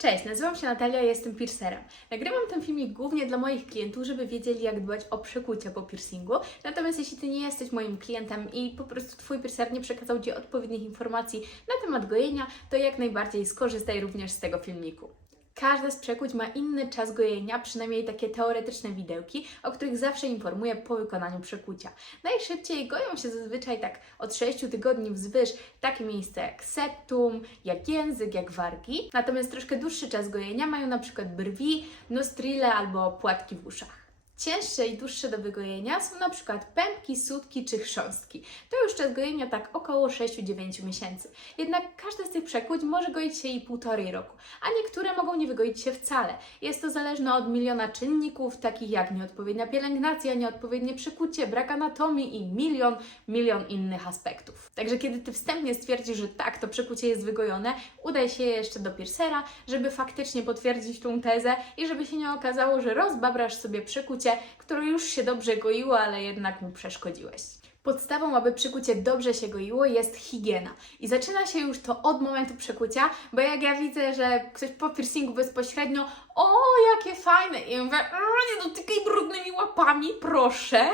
Cześć, nazywam się Natalia jestem piercerem. Nagrywam ten filmik głównie dla moich klientów, żeby wiedzieli, jak dbać o przekucie po piercingu. Natomiast jeśli Ty nie jesteś moim klientem i po prostu Twój piercer nie przekazał Ci odpowiednich informacji na temat gojenia, to jak najbardziej skorzystaj również z tego filmiku. Każde z przekuć ma inny czas gojenia, przynajmniej takie teoretyczne widełki, o których zawsze informuję po wykonaniu przekucia. Najszybciej goją się zazwyczaj tak od 6 tygodni wzwyż takie miejsca jak septum, jak język, jak wargi. Natomiast troszkę dłuższy czas gojenia mają na przykład brwi, nostrile albo płatki w uszach. Cięższe i dłuższe do wygojenia są na przykład pępki, sutki czy chrząstki. To już czas gojenia tak około 6-9 miesięcy. Jednak każde z tych przekłuć może goić się i półtorej roku, a niektóre mogą nie wygoić się wcale. Jest to zależne od miliona czynników, takich jak nieodpowiednia pielęgnacja, nieodpowiednie przekucie, brak anatomii i milion, milion innych aspektów. Także kiedy Ty wstępnie stwierdzisz, że tak, to przekucie jest wygojone, udaj się jeszcze do piercera, żeby faktycznie potwierdzić tą tezę i żeby się nie okazało, że rozbabrasz sobie przekucie, które już się dobrze goiło, ale jednak mu przeszkodziłeś. Podstawą, aby przykucie dobrze się goiło, jest higiena. I zaczyna się już to od momentu przekucia, bo jak ja widzę, że ktoś po piercingu bezpośrednio, o, jakie fajne, i ja mówię, "O, nie dotykaj brudnymi łapami, proszę.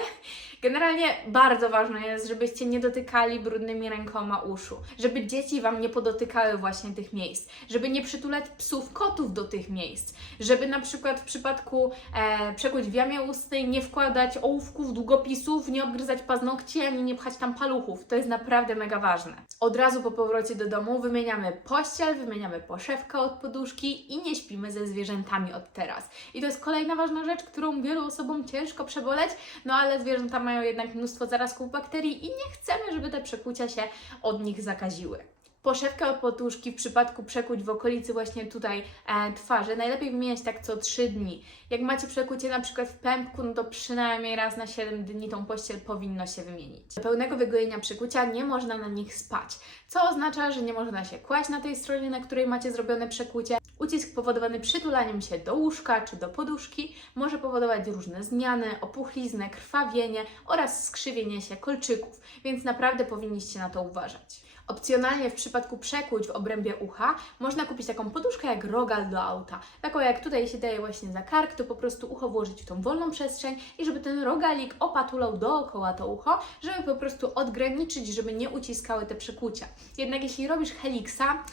Generalnie bardzo ważne jest, żebyście nie dotykali brudnymi rękoma uszu, żeby dzieci Wam nie podotykały właśnie tych miejsc, żeby nie przytulać psów, kotów do tych miejsc, żeby na przykład w przypadku e, przekuć w jamie ustnej nie wkładać ołówków, długopisów, nie obgryzać paznokci, ani nie pchać tam paluchów. To jest naprawdę mega ważne. Od razu po powrocie do domu wymieniamy pościel, wymieniamy poszewkę od poduszki i nie śpimy ze zwierzętami od teraz. I to jest kolejna ważna rzecz, którą wielu osobom ciężko przeboleć, no ale zwierzęta mają jednak mnóstwo zarazków bakterii i nie chcemy, żeby te przekucia się od nich zakaziły. Poszewkę od poduszki w przypadku przekuć w okolicy właśnie tutaj e, twarzy najlepiej wymieniać tak co 3 dni. Jak macie przekucie na przykład w pępku, no to przynajmniej raz na 7 dni tą pościel powinno się wymienić. Do pełnego wygojenia przekucia nie można na nich spać, co oznacza, że nie można się kłaść na tej stronie, na której macie zrobione przekucie. Ucisk powodowany przytulaniem się do łóżka czy do poduszki może powodować różne zmiany, opuchliznę, krwawienie oraz skrzywienie się kolczyków, więc naprawdę powinniście na to uważać. Opcjonalnie w przypadku przekłuć w obrębie ucha można kupić taką poduszkę jak rogal do auta. Taką jak tutaj się daje właśnie za kark, to po prostu ucho włożyć w tą wolną przestrzeń i żeby ten rogalik opatulał dookoła to ucho, żeby po prostu odgraniczyć, żeby nie uciskały te przekucia. Jednak jeśli robisz heliksa,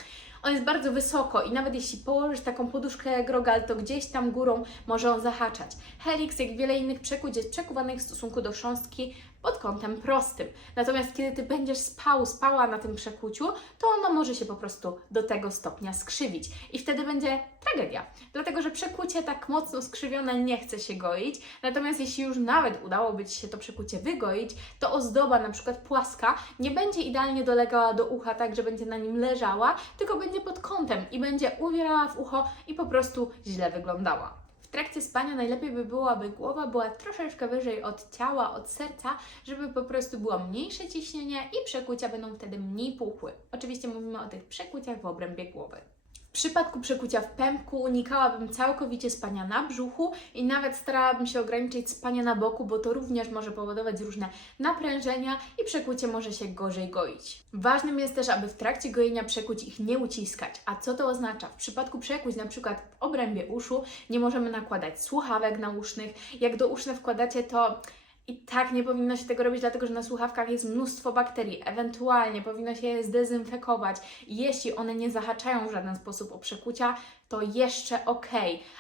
on jest bardzo wysoko i nawet jeśli położysz taką poduszkę jak rogal, to gdzieś tam górą może on zahaczać. Helix, jak wiele innych przekuć, jest przekuwany w stosunku do chrząstki pod kątem prostym. Natomiast kiedy Ty będziesz spał, spała na tym przekuciu, to ono może się po prostu do tego stopnia skrzywić. I wtedy będzie tragedia. Dlatego, że przekucie tak mocno skrzywione nie chce się goić. Natomiast jeśli już nawet udałoby Ci się to przekucie wygoić, to ozdoba na przykład płaska nie będzie idealnie dolegała do ucha, tak że będzie na nim leżała, tylko będzie pod kątem i będzie uwierała w ucho i po prostu źle wyglądała. Trakcie spania najlepiej by było, aby głowa była troszeczkę wyżej od ciała, od serca, żeby po prostu było mniejsze ciśnienie i przekucia będą wtedy mniej puchły. Oczywiście mówimy o tych przekuciach w obrębie głowy. W przypadku przekucia w pępku unikałabym całkowicie spania na brzuchu i nawet starałabym się ograniczyć spanie na boku, bo to również może powodować różne naprężenia i przekucie może się gorzej goić. Ważnym jest też, aby w trakcie gojenia przekuć ich nie uciskać. A co to oznacza? W przypadku przekuć, na przykład w obrębie uszu, nie możemy nakładać słuchawek nausznych. Jak do uszne wkładacie, to i tak nie powinno się tego robić, dlatego że na słuchawkach jest mnóstwo bakterii. Ewentualnie powinno się je zdezynfekować. Jeśli one nie zahaczają w żaden sposób o przekucia, to jeszcze ok.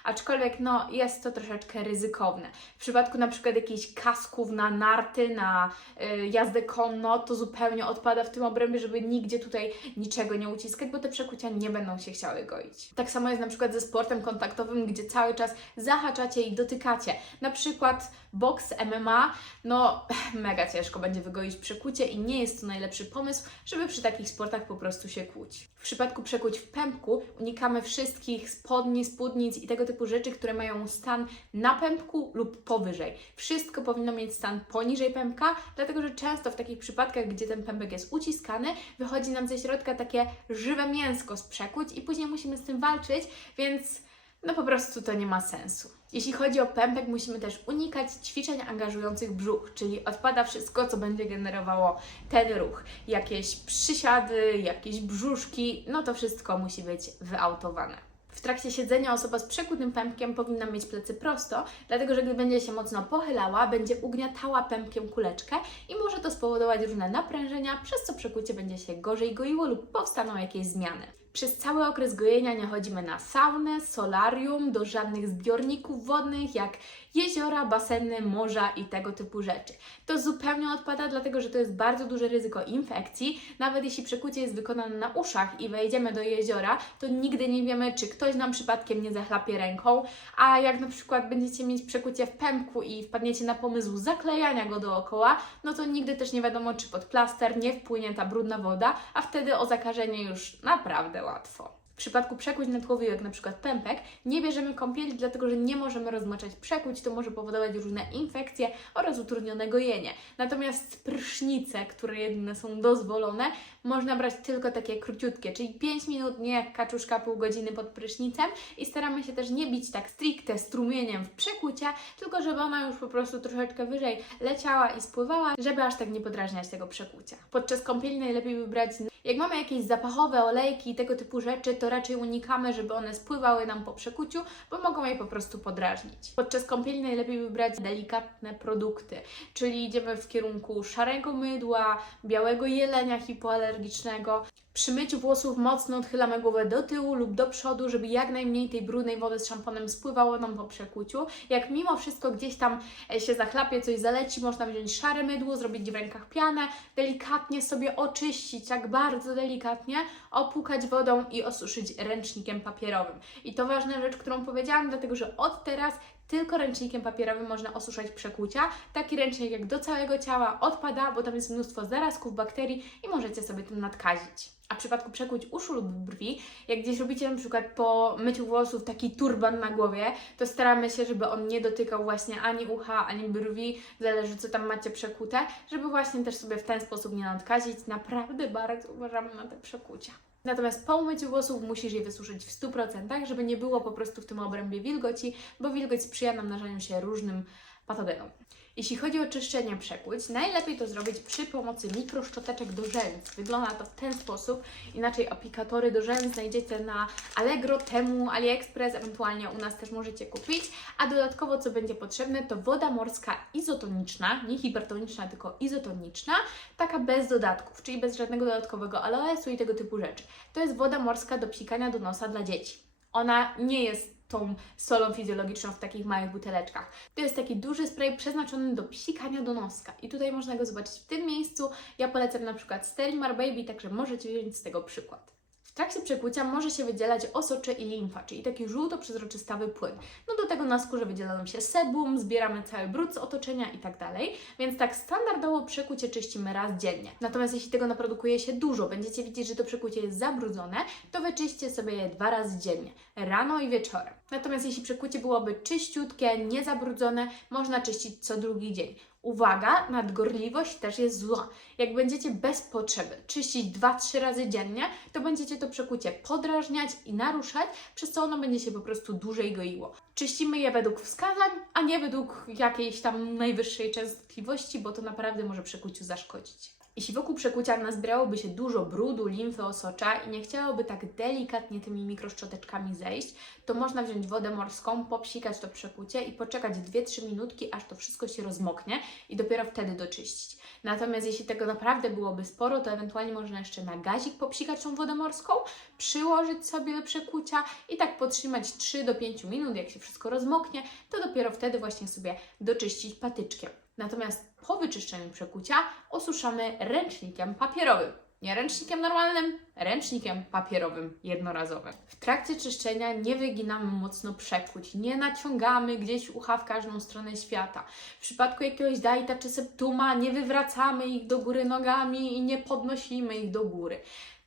Aczkolwiek no, jest to troszeczkę ryzykowne. W przypadku na przykład jakichś kasków na narty, na y, jazdę konno, to zupełnie odpada w tym obrębie, żeby nigdzie tutaj niczego nie uciskać, bo te przekucia nie będą się chciały goić. Tak samo jest na przykład ze sportem kontaktowym, gdzie cały czas zahaczacie i dotykacie. Na przykład boks MMA, no mega ciężko będzie wygoić przekucie i nie jest to najlepszy pomysł, żeby przy takich sportach po prostu się kłuć. W przypadku przekuć w pępku unikamy wszystkich spodni, spódnic i tego typu rzeczy, które mają stan na pępku lub powyżej. Wszystko powinno mieć stan poniżej pępka, dlatego że często w takich przypadkach, gdzie ten pępek jest uciskany, wychodzi nam ze środka takie żywe mięsko z przekuć i później musimy z tym walczyć, więc no po prostu to nie ma sensu. Jeśli chodzi o pępek, musimy też unikać ćwiczeń angażujących brzuch, czyli odpada wszystko, co będzie generowało ten ruch. Jakieś przysiady, jakieś brzuszki, no to wszystko musi być wyautowane. W trakcie siedzenia osoba z przekutym pępkiem powinna mieć plecy prosto, dlatego że gdy będzie się mocno pochylała, będzie ugniatała pępkiem kuleczkę i może to spowodować różne naprężenia, przez co przekucie będzie się gorzej goiło lub powstaną jakieś zmiany. Przez cały okres gojenia nie chodzimy na saunę, solarium, do żadnych zbiorników wodnych jak jeziora, baseny, morza i tego typu rzeczy. To zupełnie odpada, dlatego że to jest bardzo duże ryzyko infekcji. Nawet jeśli przekucie jest wykonane na uszach i wejdziemy do jeziora, to nigdy nie wiemy, czy ktoś nam przypadkiem nie zachlapie ręką, a jak na przykład będziecie mieć przekucie w pępku i wpadniecie na pomysł zaklejania go dookoła, no to nigdy też nie wiadomo, czy pod plaster nie wpłynie ta brudna woda, a wtedy o zakażenie już naprawdę łatwo. W przypadku przekuć natłowych, jak na przykład pępek, nie bierzemy kąpieli, dlatego że nie możemy rozmaczać przekuć, to może powodować różne infekcje oraz utrudnione gojenie. Natomiast prysznice, które jedyne są dozwolone, można brać tylko takie króciutkie, czyli 5 minut, nie jak kaczuszka pół godziny pod prysznicem i staramy się też nie bić tak stricte strumieniem w przekucie, tylko żeby ona już po prostu troszeczkę wyżej leciała i spływała, żeby aż tak nie podrażniać tego przekucia. Podczas kąpieli najlepiej wybrać jak mamy jakieś zapachowe olejki i tego typu rzeczy, to raczej unikamy, żeby one spływały nam po przekuciu, bo mogą je po prostu podrażnić. Podczas kąpieli najlepiej wybrać delikatne produkty, czyli idziemy w kierunku szarego mydła, białego jelenia hipoalergicznego. Przy myciu włosów mocno odchylamy głowę do tyłu lub do przodu, żeby jak najmniej tej brudnej wody z szamponem spływało nam po przekuciu. Jak mimo wszystko gdzieś tam e, się zachlapie, coś zaleci, można wziąć szare mydło, zrobić w rękach pianę, delikatnie sobie oczyścić, tak bardzo delikatnie, opłukać wodą i osuszyć ręcznikiem papierowym. I to ważna rzecz, którą powiedziałam, dlatego że od teraz tylko ręcznikiem papierowym można osuszać przekucia. Taki ręcznik jak do całego ciała odpada, bo tam jest mnóstwo zarazków, bakterii i możecie sobie tym nadkazić. A w przypadku przekuć uszu lub brwi, jak gdzieś robicie na przykład po myciu włosów taki turban na głowie, to staramy się, żeby on nie dotykał właśnie ani ucha, ani brwi, zależy co tam macie przekute, żeby właśnie też sobie w ten sposób nie nadkazić. Naprawdę bardzo uważamy na te przekucia. Natomiast po umyciu włosów musisz je wysuszyć w 100%, żeby nie było po prostu w tym obrębie wilgoci, bo wilgoć sprzyja namnażaniu się różnym patogenom. Jeśli chodzi o czyszczenie przekłuć, najlepiej to zrobić przy pomocy mikroszczoteczek do rzęs. Wygląda to w ten sposób. Inaczej aplikatory do rzęs znajdziecie na Allegro, Temu, AliExpress, ewentualnie u nas też możecie kupić. A dodatkowo co będzie potrzebne to woda morska izotoniczna, nie hipertoniczna, tylko izotoniczna, taka bez dodatków, czyli bez żadnego dodatkowego aloesu i tego typu rzeczy. To jest woda morska do psikania do nosa dla dzieci. Ona nie jest tą solą fizjologiczną w takich małych buteleczkach. To jest taki duży spray przeznaczony do psikania do noska i tutaj można go zobaczyć w tym miejscu. Ja polecam na przykład Sterimar Baby, także możecie wziąć z tego przykład. W trakcie przekłucia może się wydzielać osocze i limfa, czyli taki żółto-przezroczystawy płyn. No do tego na skórze wydziela nam się sebum, zbieramy cały brud z otoczenia i tak dalej, więc tak standardowo przekucie czyścimy raz dziennie. Natomiast jeśli tego naprodukuje się dużo, będziecie widzieć, że to przekucie jest zabrudzone, to wyczyście sobie je dwa razy dziennie, rano i wieczorem. Natomiast jeśli przekucie byłoby czyściutkie, niezabrudzone, można czyścić co drugi dzień. Uwaga, nadgorliwość też jest zła. Jak będziecie bez potrzeby czyścić 2-3 razy dziennie, to będziecie to przekucie podrażniać i naruszać, przez co ono będzie się po prostu dłużej goiło. Czyścimy je według wskazań, a nie według jakiejś tam najwyższej częstotliwości, bo to naprawdę może przekuciu zaszkodzić. Jeśli wokół przekucia nazbierałoby się dużo brudu, limfy, osocza i nie chciałoby tak delikatnie tymi mikroszczoteczkami zejść, to można wziąć wodę morską, popsikać to przekucie i poczekać 2-3 minutki, aż to wszystko się rozmoknie i dopiero wtedy doczyścić. Natomiast jeśli tego naprawdę byłoby sporo, to ewentualnie można jeszcze na gazik popsikać tą wodę morską, przyłożyć sobie do przekucia i tak potrzymać 3 do 5 minut, jak się wszystko rozmoknie, to dopiero wtedy właśnie sobie doczyścić patyczkiem. Natomiast po wyczyszczeniu przekucia osuszamy ręcznikiem papierowym. Nie ręcznikiem normalnym, ręcznikiem papierowym jednorazowym. W trakcie czyszczenia nie wyginamy mocno przekuć, nie naciągamy gdzieś ucha w każdą stronę świata. W przypadku jakiegoś dajta czy septuma nie wywracamy ich do góry nogami i nie podnosimy ich do góry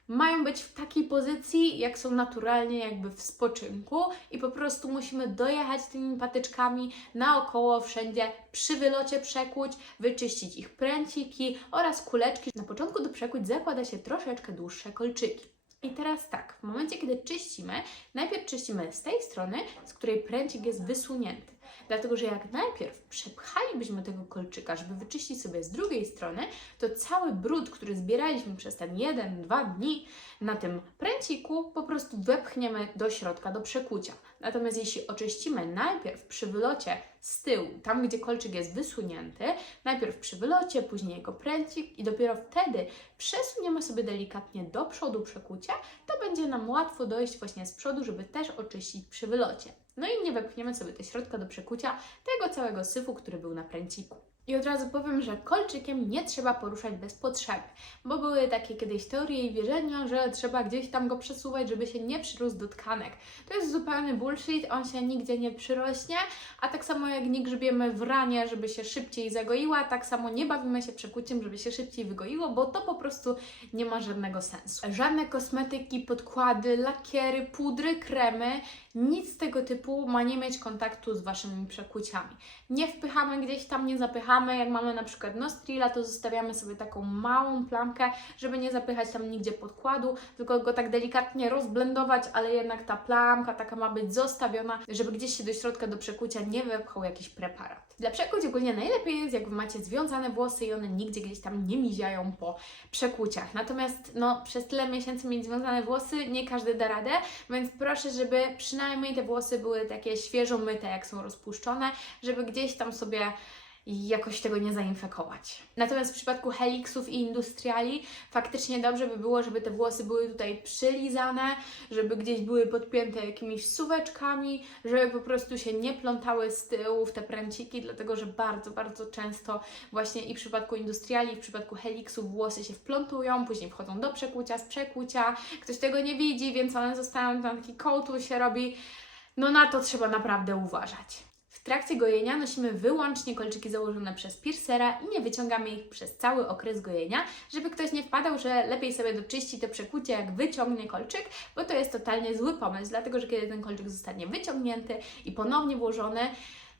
mają być w takiej pozycji, jak są naturalnie jakby w spoczynku i po prostu musimy dojechać tymi patyczkami naokoło wszędzie przy wylocie przekuć, wyczyścić ich pręciki oraz kuleczki. Na początku do przekuć zakłada się troszeczkę dłuższe kolczyki. I teraz tak, w momencie kiedy czyścimy, najpierw czyścimy z tej strony, z której pręcik jest wysunięty. Dlatego, że jak najpierw przepchalibyśmy tego kolczyka, żeby wyczyścić sobie z drugiej strony, to cały brud, który zbieraliśmy przez ten jeden, dwa dni na tym pręciku, po prostu wepchniemy do środka, do przekucia. Natomiast jeśli oczyścimy najpierw przy wylocie z tyłu, tam gdzie kolczyk jest wysunięty, najpierw przy wylocie, później jego pręcik i dopiero wtedy przesuniemy sobie delikatnie do przodu przekucia, to będzie nam łatwo dojść właśnie z przodu, żeby też oczyścić przy wylocie. No i nie wepchniemy sobie do środka do przekucia tego całego syfu, który był na pręciku. I od razu powiem, że kolczykiem nie trzeba poruszać bez potrzeby, bo były takie kiedyś teorie i wierzenia, że trzeba gdzieś tam go przesuwać, żeby się nie przyrósł do tkanek. To jest zupełny bullshit, on się nigdzie nie przyrośnie, a tak samo jak nie grzebiemy w ranie, żeby się szybciej zagoiła, tak samo nie bawimy się przekuciem, żeby się szybciej wygoiło, bo to po prostu nie ma żadnego sensu. Żadne kosmetyki, podkłady, lakiery, pudry, kremy, nic z tego typu ma nie mieć kontaktu z Waszymi przekuciami. Nie wpychamy gdzieś tam, nie zapychamy. Jak mamy na przykład nostrila, to zostawiamy sobie taką małą plamkę, żeby nie zapychać tam nigdzie podkładu, tylko go tak delikatnie rozblendować, ale jednak ta plamka taka ma być zostawiona, żeby gdzieś się do środka do przekucia nie wepchał jakiś preparat. Dla przekuć ogólnie najlepiej jest, jak macie związane włosy i one nigdzie gdzieś tam nie miziają po przekuciach. Natomiast no, przez tyle miesięcy mieć związane włosy nie każdy da radę, więc proszę, żeby przynajmniej te włosy były takie świeżo myte, jak są rozpuszczone, żeby gdzieś tam sobie jakoś tego nie zainfekować. Natomiast w przypadku heliksów i industriali faktycznie dobrze by było, żeby te włosy były tutaj przylizane, żeby gdzieś były podpięte jakimiś suweczkami, żeby po prostu się nie plątały z tyłu w te pręciki, dlatego że bardzo, bardzo często właśnie i w przypadku industriali, i w przypadku heliksów włosy się wplątują, później wchodzą do przekucia, z przekucia, ktoś tego nie widzi, więc one zostają, tam taki kołtul się robi. No na to trzeba naprawdę uważać. Trakcie gojenia nosimy wyłącznie kolczyki założone przez piercera i nie wyciągamy ich przez cały okres gojenia, żeby ktoś nie wpadał, że lepiej sobie doczyści to przekucie, jak wyciągnie kolczyk, bo to jest totalnie zły pomysł, dlatego że kiedy ten kolczyk zostanie wyciągnięty i ponownie włożony,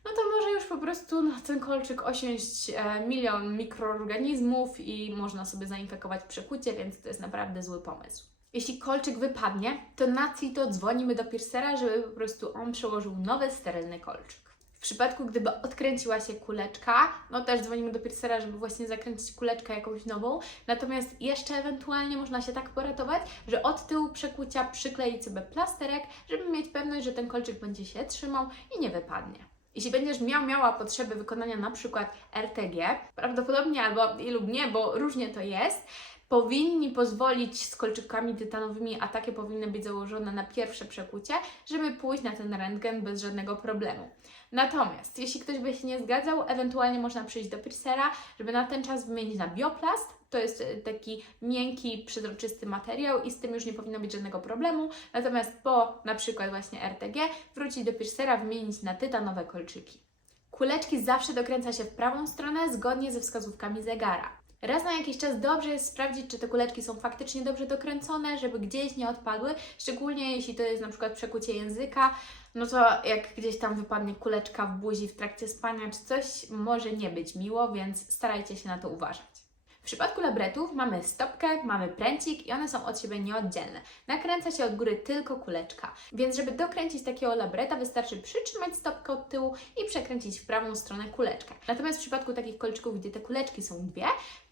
no to może już po prostu na ten kolczyk osiąść e, milion mikroorganizmów i można sobie zainfekować przekucie, więc to jest naprawdę zły pomysł. Jeśli kolczyk wypadnie, to na to dzwonimy do piercera, żeby po prostu on przełożył nowy, sterylny kolczyk. Przypadku, gdyby odkręciła się kuleczka, no też dzwonimy do piercera, żeby właśnie zakręcić kuleczkę jakąś nową. Natomiast jeszcze ewentualnie można się tak poratować, że od tyłu przekucia przykleić sobie plasterek, żeby mieć pewność, że ten kolczyk będzie się trzymał i nie wypadnie. Jeśli będziesz miał, miała potrzeby wykonania na przykład RTG, prawdopodobnie albo i lub nie, bo różnie to jest, powinni pozwolić z kolczykami tytanowymi, a takie powinny być założone na pierwsze przekucie, żeby pójść na ten rentgen bez żadnego problemu. Natomiast jeśli ktoś by się nie zgadzał, ewentualnie można przyjść do piercera, żeby na ten czas wymienić na bioplast. To jest e, taki miękki, przezroczysty materiał i z tym już nie powinno być żadnego problemu. Natomiast po na przykład właśnie RTG wrócić do piercera, wymienić na tytanowe kolczyki. Kuleczki zawsze dokręca się w prawą stronę zgodnie ze wskazówkami zegara. Raz na jakiś czas dobrze jest sprawdzić, czy te kuleczki są faktycznie dobrze dokręcone, żeby gdzieś nie odpadły, szczególnie jeśli to jest na przykład przekucie języka, no to jak gdzieś tam wypadnie kuleczka w buzi w trakcie spania czy coś, może nie być miło, więc starajcie się na to uważać. W przypadku labretów mamy stopkę, mamy pręcik i one są od siebie nieoddzielne. Nakręca się od góry tylko kuleczka, więc żeby dokręcić takiego labreta wystarczy przytrzymać stopkę od tyłu i przekręcić w prawą stronę kuleczkę. Natomiast w przypadku takich kolczyków, gdzie te kuleczki są dwie,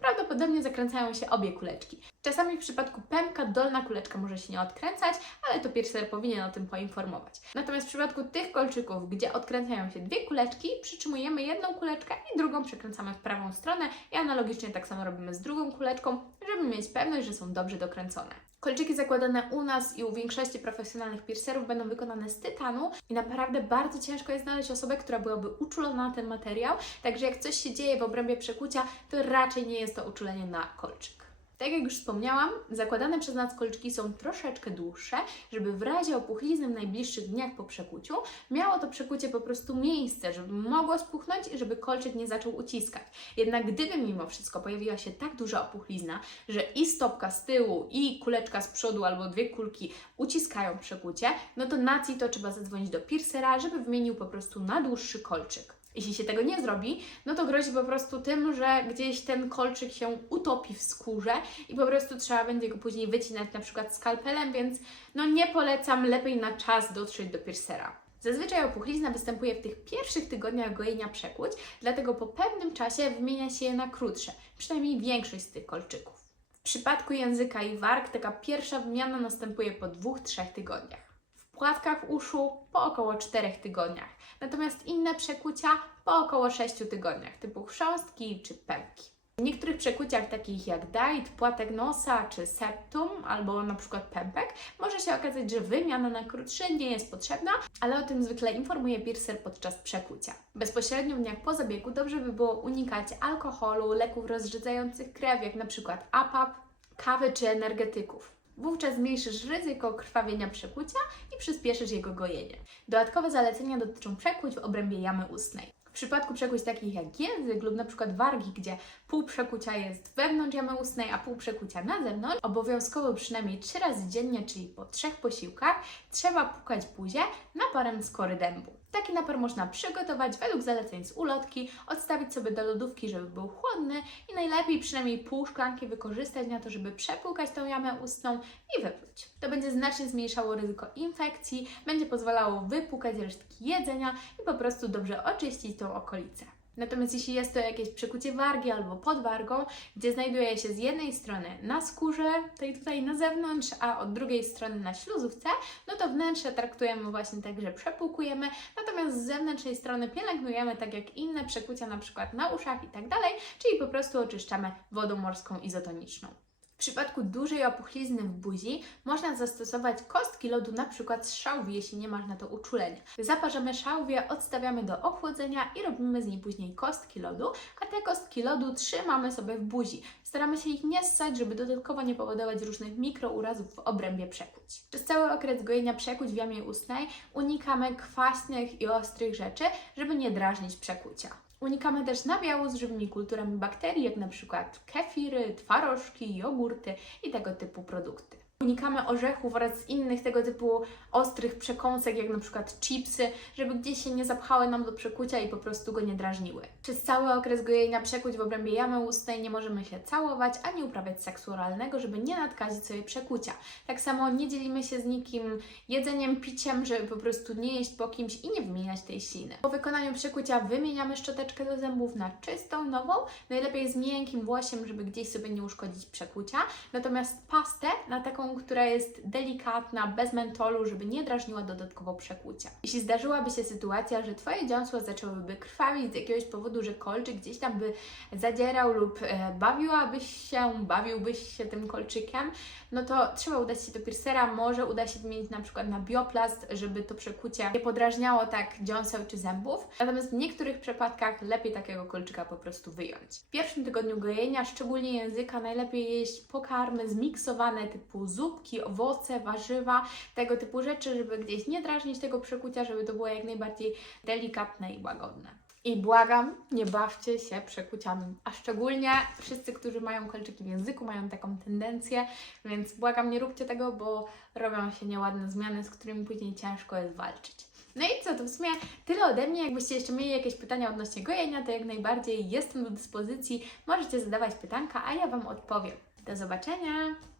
prawdopodobnie zakręcają się obie kuleczki. Czasami w przypadku pępka dolna kuleczka może się nie odkręcać, ale to piercer powinien o tym poinformować. Natomiast w przypadku tych kolczyków, gdzie odkręcają się dwie kuleczki, przytrzymujemy jedną kuleczkę i drugą przekręcamy w prawą stronę i analogicznie tak samo robimy z drugą kuleczką, żeby mieć pewność, że są dobrze dokręcone. Kolczyki zakładane u nas i u większości profesjonalnych piercerów będą wykonane z tytanu i naprawdę bardzo ciężko jest znaleźć osobę, która byłaby uczulona na ten materiał, także jak coś się dzieje w obrębie przekucia, to raczej nie jest to uczulenie na kolczyk. Tak jak już wspomniałam, zakładane przez nas kolczyki są troszeczkę dłuższe, żeby w razie opuchlizny w najbliższych dniach po przekuciu miało to przekucie po prostu miejsce, żeby mogło spuchnąć i żeby kolczyk nie zaczął uciskać. Jednak gdyby mimo wszystko pojawiła się tak duża opuchlizna, że i stopka z tyłu, i kuleczka z przodu albo dwie kulki uciskają przekucie, no to na to trzeba zadzwonić do piercera, żeby wymienił po prostu na dłuższy kolczyk. Jeśli się tego nie zrobi, no to grozi po prostu tym, że gdzieś ten kolczyk się utopi w skórze i po prostu trzeba będzie go później wycinać na przykład skalpelem, więc no nie polecam, lepiej na czas dotrzeć do piercera. Zazwyczaj opuchlizna występuje w tych pierwszych tygodniach gojenia przekłuć, dlatego po pewnym czasie wymienia się je na krótsze, przynajmniej większość z tych kolczyków. W przypadku języka i warg taka pierwsza wymiana następuje po 2-3 tygodniach. Płatkach uszu po około 4 tygodniach, natomiast inne przekłucia po około 6 tygodniach, typu chrząstki czy pępki. W niektórych przekłuciach takich jak dajt, płatek nosa czy septum albo na przykład pępek może się okazać, że wymiana na krótszy nie jest potrzebna, ale o tym zwykle informuje piercer podczas przekłucia. Bezpośrednio w dniach po zabiegu dobrze by było unikać alkoholu, leków rozrzedzających krew, jak na przykład APAP, kawy czy energetyków. Wówczas zmniejszysz ryzyko krwawienia przekłucia i przyspieszysz jego gojenie. Dodatkowe zalecenia dotyczą przekłuć w obrębie jamy ustnej. W przypadku przekłuć takich jak język lub na przykład wargi, gdzie pół przekucia jest wewnątrz jamy ustnej, a pół przekucia na zewnątrz, obowiązkowo przynajmniej trzy razy dziennie, czyli po trzech posiłkach, trzeba pukać buzię naparem skory dębu. Taki napar można przygotować według zaleceń z ulotki, odstawić sobie do lodówki, żeby był chłodny i najlepiej przynajmniej pół szklanki wykorzystać na to, żeby przepłukać tą jamę ustną i wypluć. To będzie znacznie zmniejszało ryzyko infekcji, będzie pozwalało wypłukać resztki jedzenia i po prostu dobrze oczyścić tą okolicę. Natomiast jeśli jest to jakieś przekucie wargi albo pod wargą, gdzie znajduje się z jednej strony na skórze, tej tutaj na zewnątrz, a od drugiej strony na śluzówce, no to wnętrze traktujemy właśnie tak, że przepłukujemy, natomiast z zewnętrznej strony pielęgnujemy tak jak inne przekucia, na przykład na uszach i tak dalej, czyli po prostu oczyszczamy wodą morską izotoniczną. Przypadku dużej opuchlizny w buzi można zastosować kostki lodu na przykład z szałwi, jeśli nie masz na to uczulenia. Zaparzamy szałwię, odstawiamy do ochłodzenia i robimy z niej później kostki lodu, a te kostki lodu trzymamy sobie w buzi. Staramy się ich nie ssać, żeby dodatkowo nie powodować różnych mikrourazów w obrębie przekłuć. Przez cały okres gojenia przekłuć w jamie ustnej unikamy kwaśnych i ostrych rzeczy, żeby nie drażnić przekłucia. Unikamy też nabiału z żywymi kulturami bakterii, jak na przykład kefiry, twarożki, jogurty i tego typu produkty. Unikamy orzechów oraz innych tego typu ostrych przekąsek, jak na przykład chipsy, żeby gdzieś się nie zapchały nam do przekucia i po prostu go nie drażniły. Przez cały okres gojenia przekuć w obrębie jamy ustnej nie możemy się całować ani uprawiać seksu oralnego, żeby nie nadkazić sobie przekucia. Tak samo nie dzielimy się z nikim jedzeniem, piciem, żeby po prostu nie jeść po kimś i nie wymieniać tej śliny. Po wykonaniu przekucia wymieniamy szczoteczkę do zębów na czystą, nową, najlepiej z miękkim włosiem, żeby gdzieś sobie nie uszkodzić przekucia. Natomiast pastę na taką, która jest delikatna, bez mentolu, żeby nie drażniła dodatkowo przekłucia. Jeśli zdarzyłaby się sytuacja, że Twoje dziąsła zaczęłyby krwawić z jakiegoś powodu, że kolczyk gdzieś tam by zadzierał lub e, bawiłabyś się, bawiłbyś się tym kolczykiem, no to trzeba udać się do piercera, może uda się wymienić na przykład na bioplast, żeby to przekucie nie podrażniało tak dziąseł czy zębów. Natomiast w niektórych przypadkach lepiej takiego kolczyka po prostu wyjąć. W pierwszym tygodniu gojenia, szczególnie języka, najlepiej jeść pokarmy zmiksowane typu zupki, owoce, warzywa, tego typu rzeczy, żeby gdzieś nie drażnić tego przekucia, żeby to było jak najbardziej delikatne i łagodne. I błagam, nie bawcie się przekuciami. A szczególnie wszyscy, którzy mają kolczyki w języku, mają taką tendencję, więc błagam, nie róbcie tego, bo robią się nieładne zmiany, z którymi później ciężko jest walczyć. No i co, to w sumie tyle ode mnie. Jakbyście jeszcze mieli jakieś pytania odnośnie gojenia, to jak najbardziej jestem do dyspozycji. Możecie zadawać pytanka, a ja Wam odpowiem. Do zobaczenia!